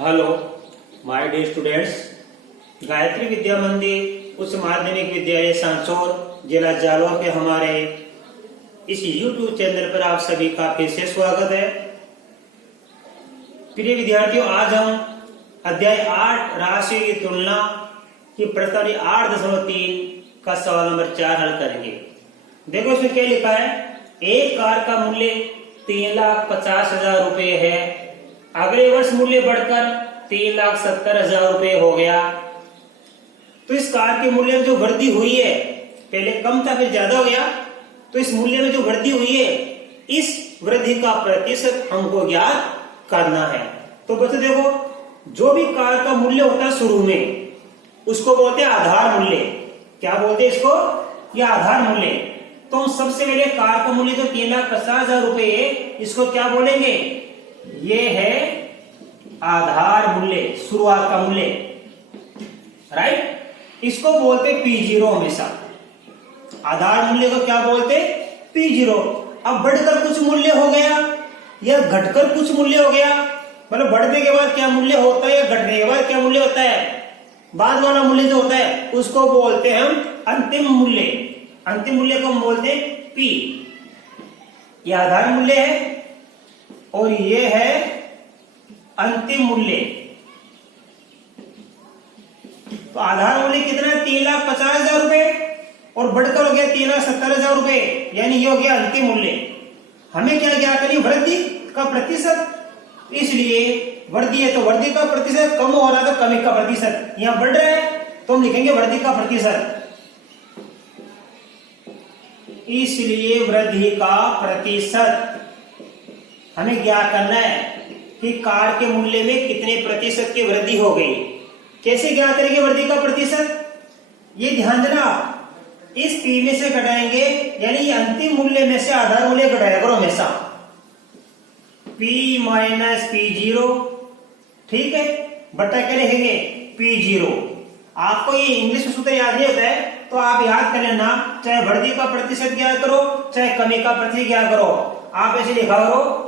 Hello my dear students, Gayatri Vidya Mandir उच्च माध्यमिक विद्यालय सांचौर जिला जालौर के हमारे इस YouTube चैनल पर आप सभी का फिर से स्वागत है। प्रिय विद्यार्थियों, आज हम अध्याय 8 राशियों की तुलना की प्रश्नावली 8.3 का सवाल नंबर 4 हल करेंगे। देखो इसमें क्या लिखा है। एक कार का मूल्य 3,50,000 रुपए है। अगले वर्ष मूल्य बढ़कर 3,70,000 रुपए हो गया। तो इस कार के मूल्य में जो वृद्धि हुई है, पहले कम था फिर ज्यादा हो गया, तो इस मूल्य में जो वृद्धि हुई है, इस वृद्धि का प्रतिशत हमको ज्ञात करना है। तो बच्चे देखो, जो भी कार का मूल्य होता है शुरू में, उसको बोलते हैं आधार मूल्य। क्या बोलते हैं इसको? यह आधार मूल्य। तो हम सबसे पहले कार का मूल्य जो 3,50,000 रुपए है, इसको क्या बोलेंगे? ये है आधार मूल्य, शुरुआत का मूल्य, राइट। इसको बोलते P0 हमेशा। आधार मूल्य को क्या बोलते? P0। अब बढ़कर कुछ मूल्य हो गया या घटकर कुछ मूल्य हो गया, मतलब बढ़ने के बाद क्या मूल्य होता है या घटने के बाद क्या मूल्य होता है, बाद वाला मूल्य जो होता है उसको बोलते हैं हम अंतिम मूल्य। अंतिम मूल्य को हम बोलते हैं P। यह आधार मूल्य है और ये है अंतिम मूल्य। तो आधार मूल्य कितना है? 3,50,000 रुपए और बढ़कर हो गया 3,70,000 रुपए, यानी ये हो गया अंतिम मूल्य। हमें क्या करनी? वृद्धि का प्रतिशत। इसलिए वृद्धि है तो वृद्धि का प्रतिशत, कम हो रहा है तो कमी का प्रतिशत। यहां बढ़ रहा है तो हम लिखेंगे वृद्धि का प्रतिशत। इसलिए वृद्धि का प्रतिशत हमें ज्ञात करना है कि कार के मूल्य में कितने प्रतिशत की वृद्धि हो गई। कैसे ज्ञात करेंगे वृद्धि का प्रतिशत? ये ध्यान देना, इस P में से घटाएंगे, यानी अंतिम मूल्य में से आधार मूल्य घटाया करो हमेशा। P माइनस P0, ठीक है, बटा क्या लिखेंगे? P0। आपको ये इंग्लिश में सूत्र याद नहीं होता है तो आप याद कर लेना, चाहे वृद्धि का प्रतिशत ज्ञात करो चाहे कमी का प्रतिशत ज्ञात करो, आप ऐसे लिखा करो।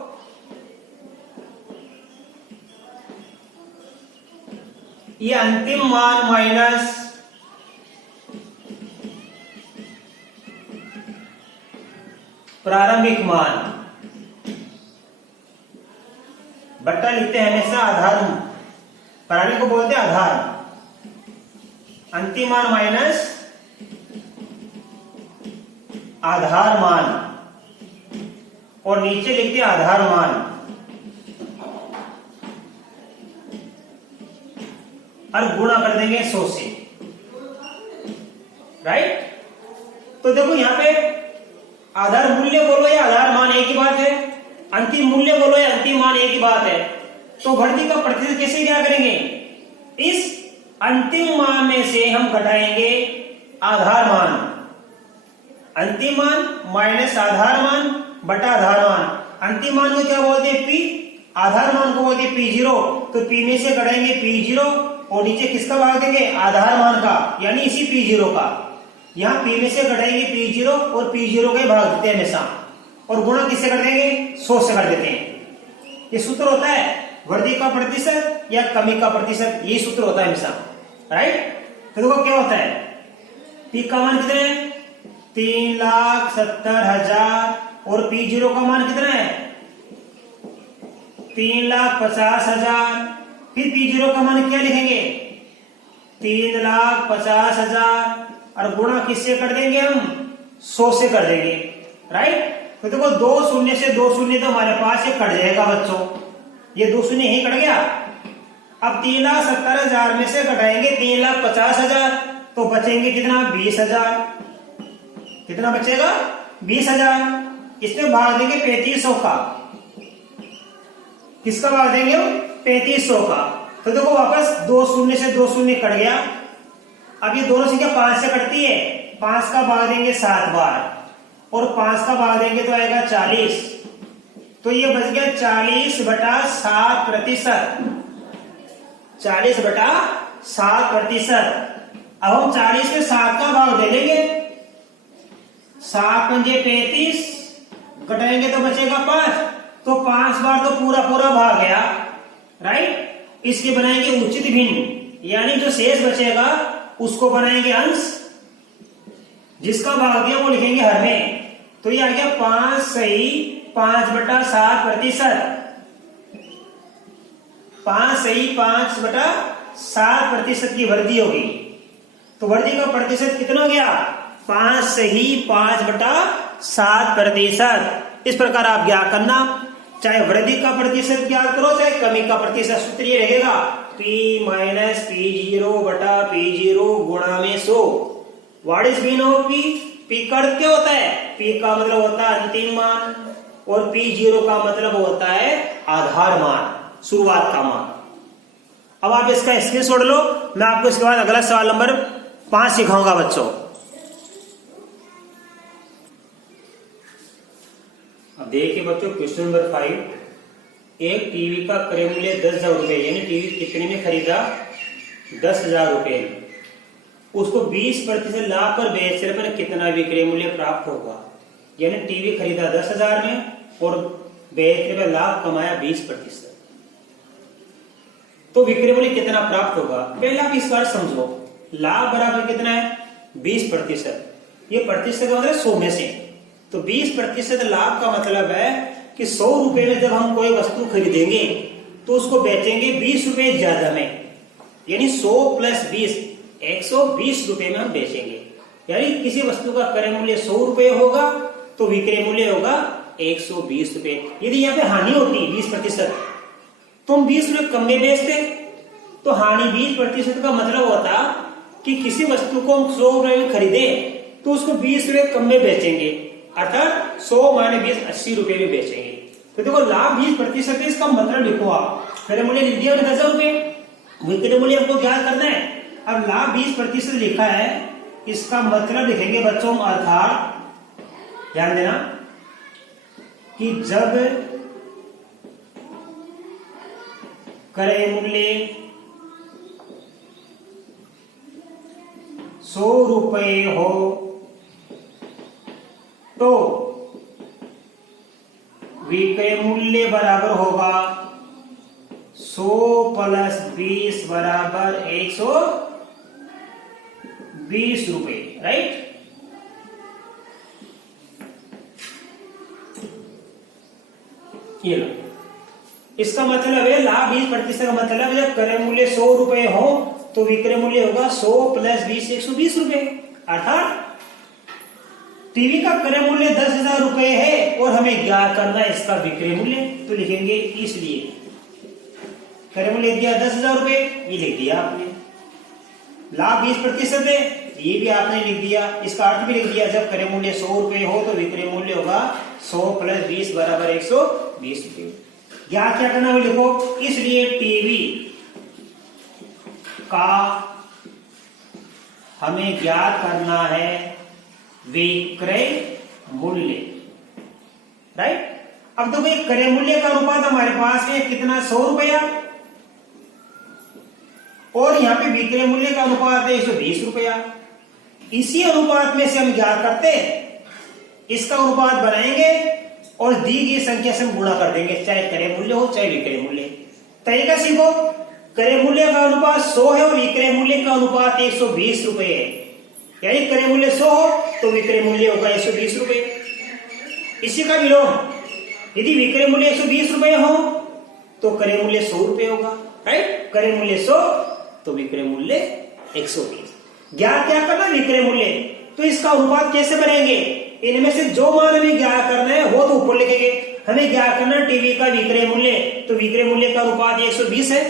ये अंतिम मान माइनस प्रारंभिक मान, बट्टा लिखते हैं हमेशा आधार। प्रारंभिक को बोलते हैं आधार। अंतिम मान माइनस आधार मान और नीचे लिखते हैं आधार मान और गुणा कर देंगे 100 से, राइट। तो देखो यहां पे आधार मूल्य बोलो या आधार मान एक ही बात है, अंतिम मूल्य बोलो या अंतिम मान एक ही बात है। तो वृद्धि का प्रतिशत कैसे क्या करेंगे? इस अंतिम मान में से हम घटाएंगे आधार मान। अंतिम मान माइनस आधार मान बटा आधार मान। अंतिम मान को क्या बोलते हैं? P। आधार मान को बोलते हैं P0। तो P में से घटाएंगे P0 और नीचे किसका भाग देंगे? आधार मान का, यानी इसी P0 का। यहाँ P में से घटाएंगे P0 और P0 का भाग देते हैं हमेशा, और गुणा किससे कर देंगे? 100 से कर देते हैं। ये सूत्र होता है वृद्धि का प्रतिशत या कमी का प्रतिशत, ये सूत्र होता है हमेशा, राइट। तो देखो क्या होता है, P का मान कितना है? 3,70,000 और P0 का मान कितना है? 3,50,000। फिर P0 का मान क्या लिखेंगे? 3,50,000 और गुणा किससे कर देंगे हम? 100 से कर देंगे, राइट। तो देखो 2 शून्य से 2 शून्य तो हमारे पास ये कट जाएगा बच्चों, ये 2 शून्य ही कट गया। अब 3,70,000 में से घटाएंगे 3,50,000 तो बचेंगे कितना? 20,000। कितना बचेगा? 20,000। इसमें भाग देंगे 3500 का। किसका भाग देंगे हम? 3500 का। तो देखो वापस 2 शून्य से 2 शून्य कट गया। अब ये दोनों संख्या 5 से कटती है, 5 का भाग देंगे 7 बार और 5 का भाग देंगे तो आएगा 40। तो ये बच गया 40/7 प्रतिशत। 40/7 प्रतिशत। अब हम 40 में 7 का भाग दे लेंगे, 7 पंजे 35, घटाएंगे तो बचेगा 5। तो 5 बार तो पूरा पूरा भाग गया, राइट। इसके बनाएंगे उचित भिन्न, यानी जो शेष बचेगा उसको बनाएंगे अंश, जिसका भाग दिया वो लिखेंगे हर में। तो ये आ गया 5 सही 5/7%। 5 सही 5/7% की वृद्धि होगी। तो वृद्धि का प्रतिशत कितना हो गया? 5 सही 5/7%। इस प्रकार आप ज्ञात करना, चाहे वृद्धि का प्रतिशत ज्ञात करो चाहे कमी का प्रतिशत। सूत्र ये रहेगा P माइनस P0/P0 गुणा में 100। What is mean of P? P का अर्थ क्या होता है? P का मतलब होता है अंतिम मान और P0 का मतलब होता है आधार मान, शुरुआत का मान। अब आप इसका स्क्रीनशॉट लो, मैं आपको इसके बाद अगला सवाल नंबर 5 सिखाऊंगा बच्चों। अब देखिए बच्चों क्वेश्चन नंबर 5। एक टीवी का क्रय मूल्य 10,000 रुपए, यानी टीवी कितने में खरीदा? 10,000 रुपए। उसको 20% लाभ पर बेचने पर कितना विक्रय मूल्य प्राप्त होगा? यानी टीवी खरीदा 10,000 में और बेचने पर लाभ कमाया 20%, तो विक्रय मूल्य कितना प्राप्त होगा? पहले आप इस बार समझो, लाभ बराबर कितना है? 20%। ये प्रतिशत का मतलब 100 में से, तो 20% लाभ का मतलब है कि 100 रुपए में जब हम कोई वस्तु खरीदेंगे तो उसको बेचेंगे 20 रुपए ज्यादा में, यानी 100 + 20 120 रुपए में हम बेचेंगे। यानी किसी वस्तु का क्रय मूल्य 100 रुपए होगा तो विक्रय मूल्य होगा 120 रुपए। यदि यहाँ पे हानि होती 20%, तो हम 20 रुपए कम में बेचते, तो हानि 20% का मतलब होता कि किसी वस्तु को हम 100 रुपए में खरीदे तो उसको 20 रुपए कम में बेचेंगे, अर्थात 100 - 20 80 रुपए में बेचेंगे। तो देखो लाभ 20% है, इसका मतलब लिखो आप। क्रय मूल्य लिख दिया 10,000 रुपए, विक्रय मूल्य हमको ज्ञात करना है। अब लाभ 20% लिखा है, इसका मतलब लिखेंगे बच्चों अर्थात, ध्यान देना कि जब क्रय मूल्य 100 रुपए हो तो विक्रय मूल्य बराबर होगा 100 + 20 बराबर 120 रुपए, राइट। ये लो, इसका मतलब है लाभ 20% का मतलब है जब क्रय मूल्य 100 रुपए हो तो विक्रय मूल्य होगा 100 + 20 120 रुपए। अर्थात टीवी का क्रय मूल्य 10,000 रुपए है और हमें ज्ञात करना है इसका विक्रय मूल्य, तो लिखेंगे इसलिए क्रय मूल्य दिया 10,000 रुपए, ये लिख दिया आपने। लाभ 20% है, ये भी आपने लिख दिया। इसका अर्थ भी लिख दिया, जब क्रय मूल्य 100 रुपए हो तो विक्रय मूल्य होगा 100 + 20 बराबर 120 रुपए। ज्ञात क्या करना है लिखो, इसलिए टीवी का हमें ज्ञात करना है विक्रय मूल्य, राइट। अब देखो क्रय मूल्य का अनुपात हमारे पास है कितना? 100 रुपया, और यहां पे विक्रय मूल्य का अनुपात है 120 रुपया। इसी अनुपात में से हम ज्ञात करते हैं, इसका अनुपात बनाएंगे और दी गई संख्या से हम गुणा कर देंगे, चाहे क्रय मूल्य हो चाहे विक्रय मूल्य। तरीका सीखो, क्रय मूल्य का अनुपात 100 है और विक्रय मूल्य का अनुपात 120 रुपए है, यानी क्रय मूल्य 100 हो तो विक्रय मूल्य होगा 120 रुपए। इसी का विलोम, यदि विक्रय मूल्य 120 रुपए हो तो क्रय मूल्य 100 रुपए होगा, राइट। क्रय मूल्य 100 तो विक्रय मूल्य 120। ज्ञात क्या करना? विक्रय मूल्य। तो इसका अनुपात कैसे बनेंगे? इनमें से जो मान हमें ज्ञात करना है वो तो ऊपर लिखेंगे। हमें ज्ञात करना टीवी का विक्रय मूल्य, तो विक्रय मूल्य का अनुपात 120 है,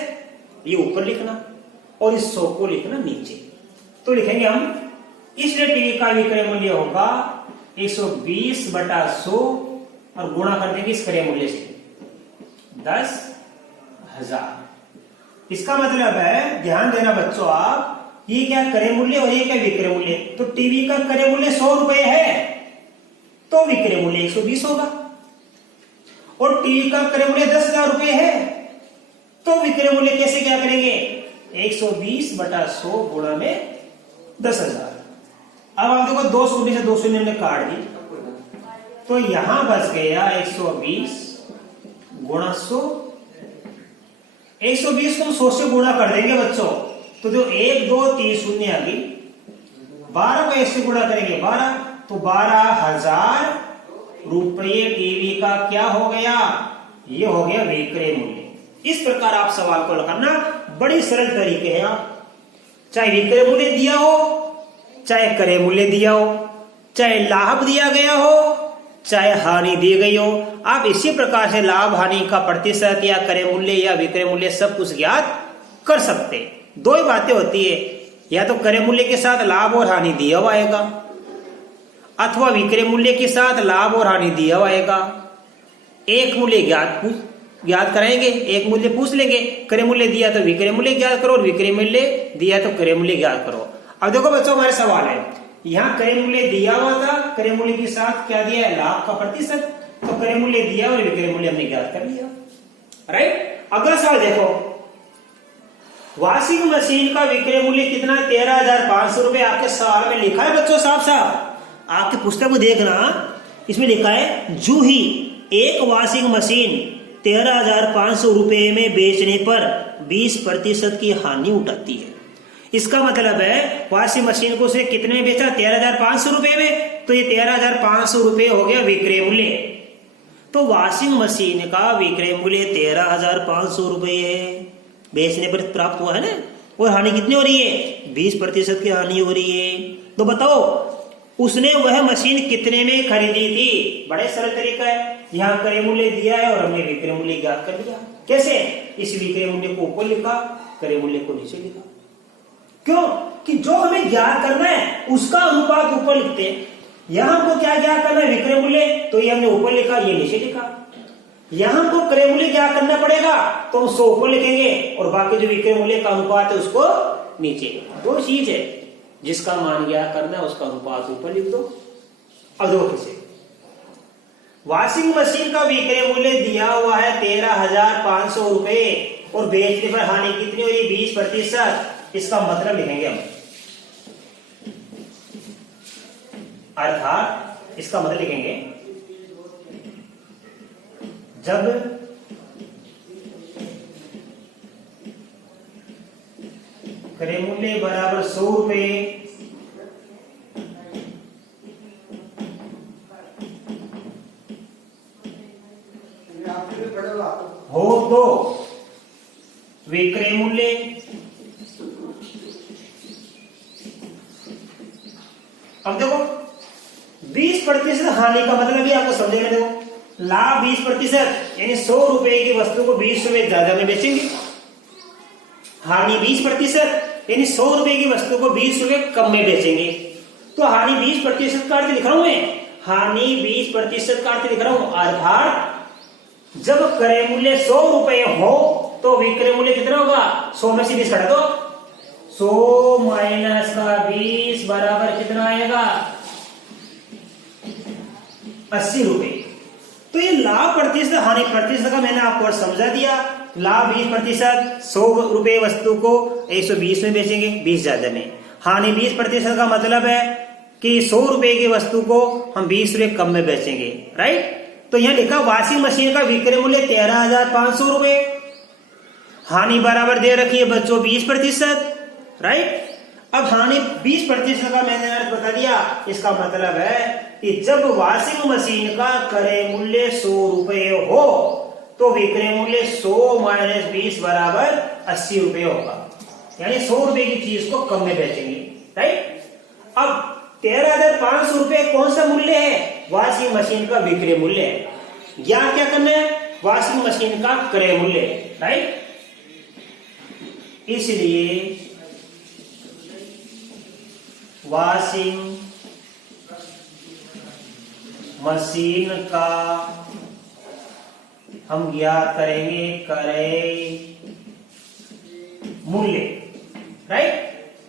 ये ऊपर लिखना और इस 100 को लिखना नीचे। तो लिखेंगे हम, इसलिए टीवी का विक्रय मूल्य होगा 120/100 और गुणा कर देंगे इस क्रय मूल्य से 10,000। इसका मतलब है, ध्यान देना बच्चों आप, ये क्या क्रय मूल्य और ये क्या विक्रय मूल्य। तो टीवी का क्रय मूल्य 100 रुपए है तो विक्रय मूल्य 120 होगा, और टीवी का क्रय मूल्य 10,000 रुपए है तो विक्रय मूल्य कैसे क्या करेंगे? 120/100 गुणा में 10,000। अब आप देखो 2 शून्य से 2 शून्य हमने काट दी, तो यहां बच गया 120 × 100 120 को हम 100 से गुणा कर देंगे बच्चों, तो जो 1 2 3 शून्य आ गई, 12 को 1 से गुणा करेंगे 12, तो 12,000 रुपये टीवी का क्या हो गया, ये हो गया विक्रय मूल्य। इस प्रकार आप सवाल को करना, बड़ी सरल तरीके है। आप चाहे विक्रय मूल्य दिया हो, चाहे क्रय मूल्य दिया हो, चाहे लाभ दिया गया हो, चाहे हानि दी गई हो, आप इसी प्रकार से लाभ हानि का प्रतिशत या क्रय मूल्य या विक्रय मूल्य सब कुछ ज्ञात कर सकते। दो ही बातें होती है, या तो क्रय मूल्य के साथ लाभ और हानि दिया हुआ आएगा, अथवा विक्रय मूल्य के साथ लाभ और हानि दिया हुआ आएगा। एक मूल्य ज्ञात कराएंगे, एक मूल्य पूछ लेंगे, क्रय मूल्य दिया तो विक्रय मूल्य ज्ञात करो, और विक्रय मूल्य दिया तो क्रय मूल्य ज्ञात करो। अब देखो बच्चों, हमारे सवाल है, यहाँ क्रय मूल्य दिया हुआ था, क्रय मूल्य के साथ क्या दिया है, लाभ का प्रतिशत, तो क्रय मूल्य दिया और विक्रय मूल्य हमने ज्ञात कर लिया। राइट, अगला सवाल देखो, वॉशिंग मशीन का विक्रय मूल्य कितना, 13,500 रुपए आपके सवाल में लिखा है बच्चों, साफ साफ आपके पुस्तक को देखना, इसमें लिखा है जूही एक वॉशिंग मशीन 13,500 रुपए में बेचने पर 20% की हानि उठाती है। इसका मतलब है वॉशिंग मशीन को उसे कितने में बेचा, 13,500 रुपए में, तो ये 13,500 रुपए हो गया विक्रय मूल्य। तो वॉशिंग मशीन का विक्रय मूल्य 13,500 रुपए है, बेचने पर प्राप्त हुआ है ना, और हानि कितनी हो रही है, 20% की हानि हो रही है। तो बताओ उसने वह मशीन कितने में खरीदी थी। बड़े सरल तरीका है, यहाँ क्रय मूल्य दिया है और हमने विक्रय मूल्य ज्ञात कर दिया। कैसे, इस विक्रय मूल्य को ऊपर लिखा, क्रय मूल्य को नीचे लिखा। क्यों कि जो हमें ज्ञात करना है उसका अनुपात ऊपर लिखते हैं। यहां हमको क्या ज्ञात करना है, विक्रय मूल्य, तो ये हमने ऊपर लिखा, ये नीचे लिखा। यहां हमको क्रय मूल्य ज्ञात करना पड़ेगा, तो हम 100 ऊपर लिखेंगे और बाकी जो विक्रय मूल्य का अनुपात है उसको नीचे। दो चीज है, जिसका मान ज्ञात करना है उसका अनुपात ऊपर लिख दो। अब देखो कैसे, वॉशिंग मशीन का विक्रय मूल्य दिया हुआ है 13,500 रुपए और बेचने पर हानि कितनी हो रही, 20%। इसका मतलब लिखेंगे हम, अर्थात इसका मतलब लिखेंगे, जब क्रय मूल्य बराबर 100 रुपए हो तो विक्रय मूल्य अब देखो 20% हानि का मतलब भी आपको समझेगा। देखो लाभ 20% यानी 100 रुपए की वस्तु को 20 रुपए ज्यादा में बेचेंगे, हानि 20% यानी 100 रुपए की वस्तु को 20 रुपए कम में बेचेंगे। तो हानि 20% का अर्थ लिख रहा हूं मैं, हानि 20% का अर्थ लिख रहा हूं। अर्थात जब क्रय मूल्य 100 रुपए हो तो विक्रय मूल्य कितना होगा, 100 में से 20 घटा दो, 100 माइनस का 20 बराबर कितना आएगा, 80 रुपए। तो ये लाभ प्रतिशत हानि प्रतिशत का मैंने आपको समझा दिया। लाभ 20%, 100 रुपए वस्तु को 120 में बेचेंगे 20 ज्यादा में। हानि 20% का मतलब है कि 100 रुपए की वस्तु को हम 20 रुपए कम में बेचेंगे। राइट, तो यहां लिखा वॉशिंग मशीन का विक्रय मूल्य 13,500 रुपए, हानि बराबर दे रखी है बच्चों 20%। राइट, अब हानि 20% का मैंने अर्थ बता दिया। इसका मतलब है कि जब वॉशिंग मशीन का क्रय मूल्य 100 रुपए हो तो विक्रय मूल्य 100 माइनस 20 बराबर 80 रुपए होगा, यानी 100 रुपए की चीज को कम में बेचेंगे। राइट, अब 13,500 रुपए कौन सा मूल्य है, वॉशिंग मशीन का विक्रय मूल्य है। ज्ञात क्या करना है, वॉशिंग मशीन का क्रय मूल्य। राइट, इसलिए वॉशिंग मशीन का हम ज्ञात करेंगे क्रय मूल्य। राइट,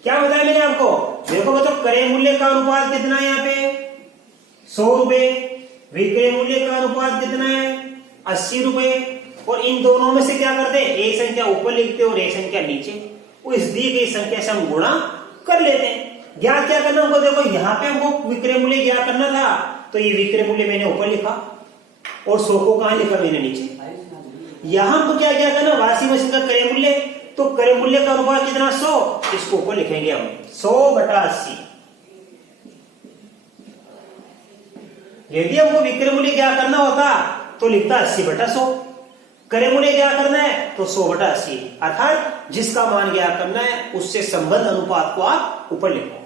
क्या बताया मैंने आपको, देखो बच्चों क्रय मूल्य का अनुपात कितना है, यहाँ पे 100 रुपए, विक्रय मूल्य का अनुपात कितना है 80 रुपए, और इन दोनों में से क्या करते हैं, एक संख्या ऊपर लिखते और एक संख्या नीचे, वो इस दी गई संख्या से हम गुणा कर लेते हैं। ज्ञात क्या करना हमको, देखो यहाँ पे हमको विक्रय मूल्य ज्ञात करना था, तो ये विक्रय मूल्य मैंने ऊपर लिखा और 100 को कहां लिखा मैंने नीचे। यहां हमको क्या क्या करना, वॉशिंग मशीन का क्रय मूल्य, तो क्रय मूल्य का रुपया कितना 100, इसको ऊपर लिखेंगे हम 100/80। यदि हमको विक्रय मूल्य क्या करना होता तो लिखता 80/100, क्रय मूल्य क्या करना है तो 100/80, अर्थात जिसका मान क्या करना है उससे संबद्ध अनुपात को आप ऊपर लिखो।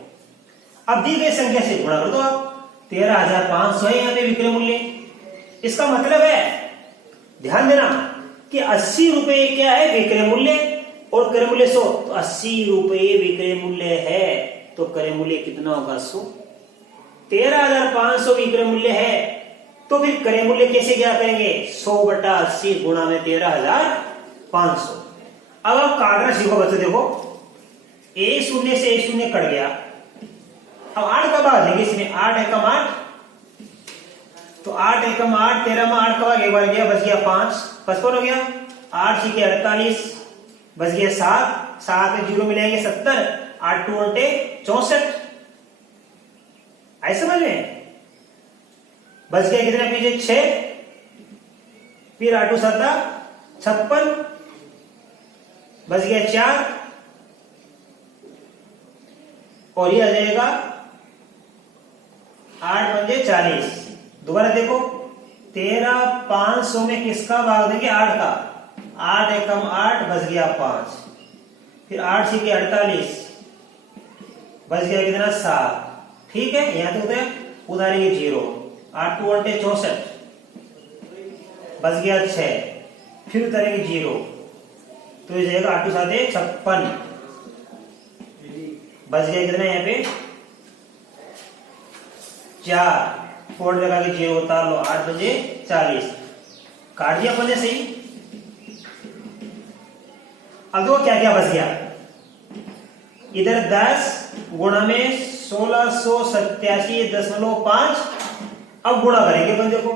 अब दी गई संख्या से गुणा कर दो आप, 13,500 है यहाँ पे विक्रय मूल्य। इसका मतलब है, ध्यान देना कि 80 रुपए क्या है विक्रय मूल्य और क्रय मूल्य 100, तो 80 रुपए विक्रय मूल्य है तो क्रय मूल्य कितना होगा 100। 13,500 विक्रय मूल्य है तो फिर क्रय मूल्य कैसे क्या करेंगे, 100/80 गुणा में 13,500। अब आप काटना सीखो बच्चों, देखो एक शून्य से एक शून्य कट गया। अब 8 का भाग देंगे इसमें, 8 एकम 8, तो 8 एकम 8, 13 में 8 का भाग एक बार गया, बच गया 5, 55 हो गया। 8 6 48, बच गया 7, 7 में 0 मिलाएंगे 70, 8 2 64, ऐसे समझ में। बच गया कितना पीछे 6, फिर 8 2 7 56, बच गया 4, और ये आ जाएगा 8 पंजे 40। दोबारा देखो 13,500 में किसका भाग देंगे, 8 का, 8 एकम 8, बच गया 5, फिर 8 6 48, बच गया कितना 7, ठीक है। यहां तो उतारेंगे 0, 8 2 64, बच गया 6, फिर उतारेंगे 0, तो ये जाएगा 8 2 7 56, बच गया कितना यहाँ पे 4, 4 लगा के 0 उतार लो, 8 बजे 40, काट दिया अपने सही। अब देखो क्या क्या बच गया, इधर 10 गुणा में 1687.5, अब गुणा करेंगे अपन, देखो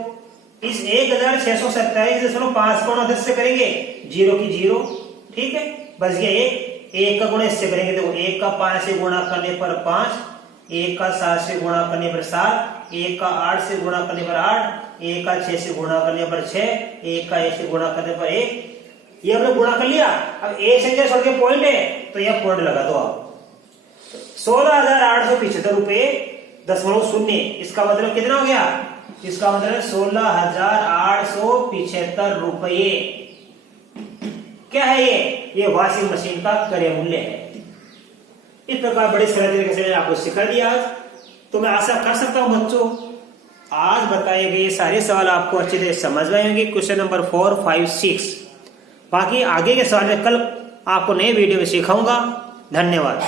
इस 1627.5 को 10 से करेंगे, 0 की 0, ठीक है, बच गया 1 का गुणा इससे करेंगे, देखो 1 का 5 से गुणा करने पर 5, 1 का 7 से गुणा करने पर 7, 1 का 8 से गुणा करने पर 8, 1 का 6 से गुणा करने पर 6, 1 का 1 से गुणा करने पर 1, ये हमने गुणा कर लिया। अब एक संख्या छोड़ के पॉइंट है तो यह पॉइंट लगा दो आप, 16,875 रुपए 0.0, इसका मतलब कितना हो गया, इसका मतलब 16,875 रुपये क्या है ये वॉशिंग मशीन का क्रय मूल्य है। इस प्रकार बड़े सरल तरीके से मैंने आपको सिखा दिया आज। तो मैं आशा कर सकता हूं बच्चों आज बताए गए सारे सवाल आपको अच्छे से समझ में आएंगे, क्वेश्चन नंबर 4 5 6। बाकी आगे के सवाल में कल आपको नए वीडियो में सिखाऊंगा। धन्यवाद।